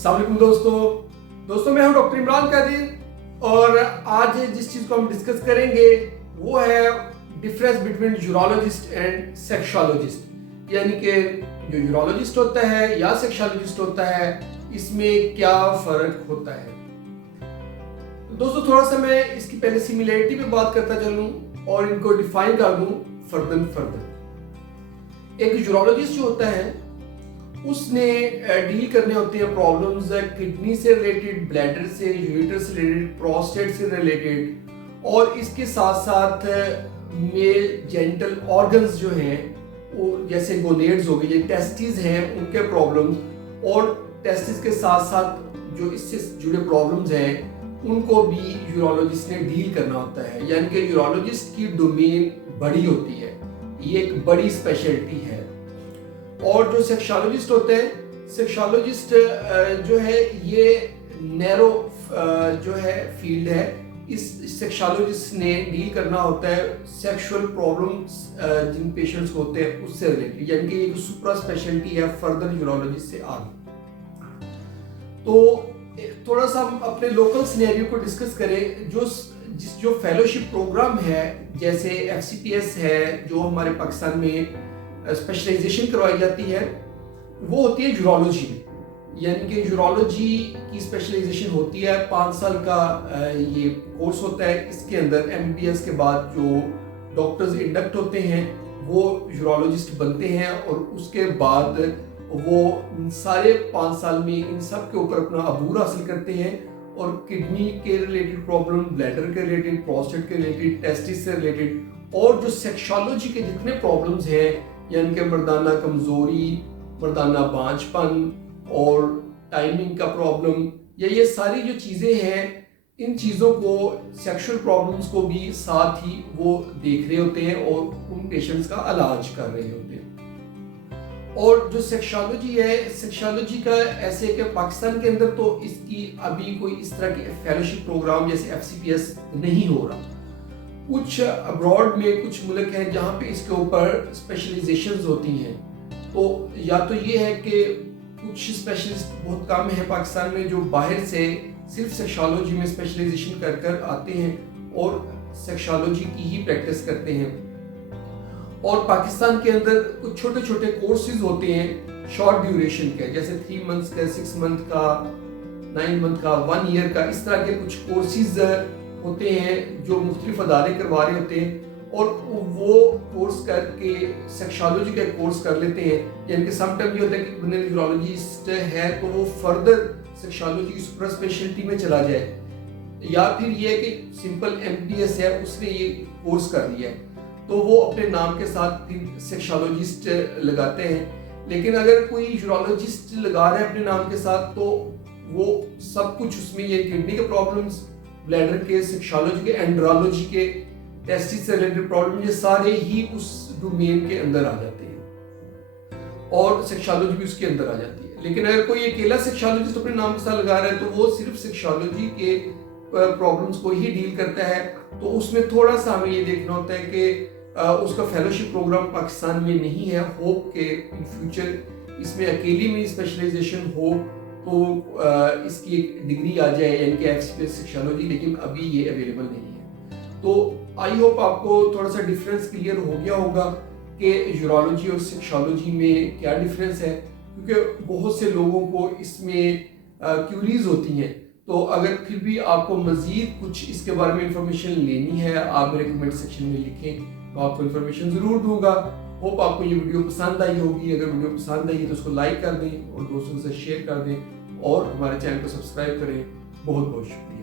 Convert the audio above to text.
अस्सलाम वालेकुम दोस्तों मैं हूं डॉक्टर इमरान कादिर और आज जिस चीज़ को हम डिस्कस करेंगे वो है difference between urologist and sexologist, यानी कि जो यूरोलॉजिस्ट होता है या सेक्सोलॉजिस्ट होता है इसमें क्या फ़र्क होता है। तो दोस्तों थोड़ा सा मैं इसकी पहले सिमिलरिटी पे बात करता चलूँ और इनको डिफाइन कर दूँ फर्दर। एक यूरोलॉजिस्ट जो होता है उसने डील करने होते हैं प्रॉब्लम्स किडनी से रिलेटेड, ब्लैडर से, यूरेटर से रिलेटेड, प्रोस्टेट से रिलेटेड और इसके साथ साथ मेल जेनिटल ऑर्गन्स जो हैं वो जैसे गोनेड्स हो गए, ये टेस्टिस हैं, उनके प्रॉब्लम्स और टेस्टिस के साथ साथ जो इससे जुड़े प्रॉब्लम्स हैं उनको भी यूरोलॉजिस्ट ने डील करना होता है। यानी कि यूरोलॉजिस्ट की डोमेन बड़ी होती है, ये एक बड़ी स्पेशलिटी है। और जो सेक्सोलॉजिस्ट होते हैं, सेक्सोलॉजिस्ट जो है ये नैरो जो है फील्ड है। इस सेक्सोलॉजिस्ट ने डील करना होता है सेक्सुअल प्रॉब्लम्स जिन पेशेंट्स को होते हैं उससे रिलेटेड, यानी कि ये सुपरा स्पेशलिटी है फर्दर यूरोलॉजिस्ट से आगे। तो थोड़ा सा हम अपने लोकल सिनेरियो को डिस्कस करें। जो फेलोशिप प्रोग्राम है जैसे FCPS है जो हमारे पाकिस्तान में स्पेशलाइजेशन करवाई जाती है वो होती है यूरोलॉजी में, यानी कि यूरोलॉजी की स्पेशलाइजेशन होती है 5 साल का ये कोर्स होता है। इसके अंदर MBBS के बाद जो डॉक्टर्स इंडक्ट होते हैं वो यूरोलॉजिस्ट बनते हैं और उसके बाद वो सारे 5 साल में इन सब के ऊपर अपना अबूर हासिल करते हैं और किडनी के रिलेटेड प्रॉब्लम, ब्लैडर के रिलेटेड, प्रोस्टेट के रिलेटेड, टेस्टिस से रिलेटेड और जो सेक्सोलॉजी के जितने प्रॉब्लम्स हैं यानी कि मर्दाना कमजोरी, मर्दाना बांझपन और टाइमिंग का प्रॉब्लम, या ये सारी जो चीज़ें हैं इन चीज़ों को, सेक्सुअल प्रॉब्लम्स को भी साथ ही वो देख रहे होते हैं और उन पेशेंट्स का इलाज कर रहे होते हैं। और जो सेक्सोलॉजी है, सेक्सोलॉजी का ऐसे कि पाकिस्तान के अंदर तो इसकी अभी कोई इस तरह की फेलोशिप प्रोग्राम जैसे FCPS नहीं हो रहा। कुछ अब्रॉड में कुछ मुल्क हैं जहाँ पे इसके ऊपर स्पेशलाइजेशंस होती हैं। तो या तो ये है कि कुछ स्पेशलिस्ट बहुत कम हैं पाकिस्तान में जो बाहर से सिर्फ सेक्सोलॉजी में स्पेशलाइजेशन कर आते हैं और सेक्सोलॉजी की ही प्रैक्टिस करते हैं। और पाकिस्तान के अंदर कुछ छोटे छोटे कोर्सेज होते हैं शॉर्ट ड्यूरेशन के, जैसे 3 मंथ्स का, 6 मंथ का, 9 मंथ का, 1 ईयर का, इस तरह के कुछ कोर्सेज होते हैं जो मुख्तलिफ अदारे करवा रहे होते हैं और वो कोर्स करके सेक्सोलॉजी का कोर्स कर लेते हैं। यानी कि समटाइम ये होता है कि बंदा यूरोलॉजिस्ट है तो वो फर्दर सेक्सोलॉजी की सुपर स्पेशलिटी में चला जाए, या फिर ये कि सिंपल MBBS है उसने ये कोर्स कर लिया है तो वो अपने नाम के साथ सेक्सोलॉजिस्ट लगाते हैं। लेकिन अगर कोई यूरोलॉजिस्ट लगा रहा है अपने नाम के साथ तो वो सब कुछ उसमें ये किडनी के प्रॉब्लम्स, ब्लैडर के, सेक्सोलॉजी के, एंड्रोलॉजी के, टेस्टिस से रिलेटेड प्रॉब्लम, ये सारे ही उस डोमेन के अंदर आ जाते हैं और सेक्सोलॉजी भी उसके अंदर आ जाती है। लेकिन अगर कोई अकेला सेक्सोलॉजिस्ट अपने नाम के साथ लगा रहा है तो वो सिर्फ सेक्सोलॉजी के प्रॉब्लम्स को ही डील करता है। तो उसमें थोड़ा सा हमें ये देखना होता है कि उसका फेलोशिप प्रोग्राम पाकिस्तान में नहीं है। होप के इन फ्यूचर इसमें अकेली में स्पेशलाइजेशन हो तो इसकी एक डिग्री आ जाए यानी कि FCPS सेक्सोलॉजी, लेकिन अभी ये अवेलेबल नहीं है। तो आई होप आपको थोड़ा सा डिफरेंस क्लियर हो गया होगा कि यूरोलॉजी और सेक्सोलॉजी में क्या डिफरेंस है, क्योंकि बहुत से लोगों को इसमें क्यूरीज होती हैं। तो अगर फिर भी आपको मजीद कुछ इसके बारे में इंफॉर्मेशन लेनी है आप मेरे कमेंट सेक्शन में लिखें, तो आपको इंफॉर्मेशन ज़रूर दूंगा। होप आपको ये वीडियो पसंद आई होगी। अगर वीडियो पसंद आई तो उसको लाइक कर दें और दोस्तों के साथ शेयर कर दें और हमारे चैनल को सब्सक्राइब करें। बहुत बहुत शुक्रिया।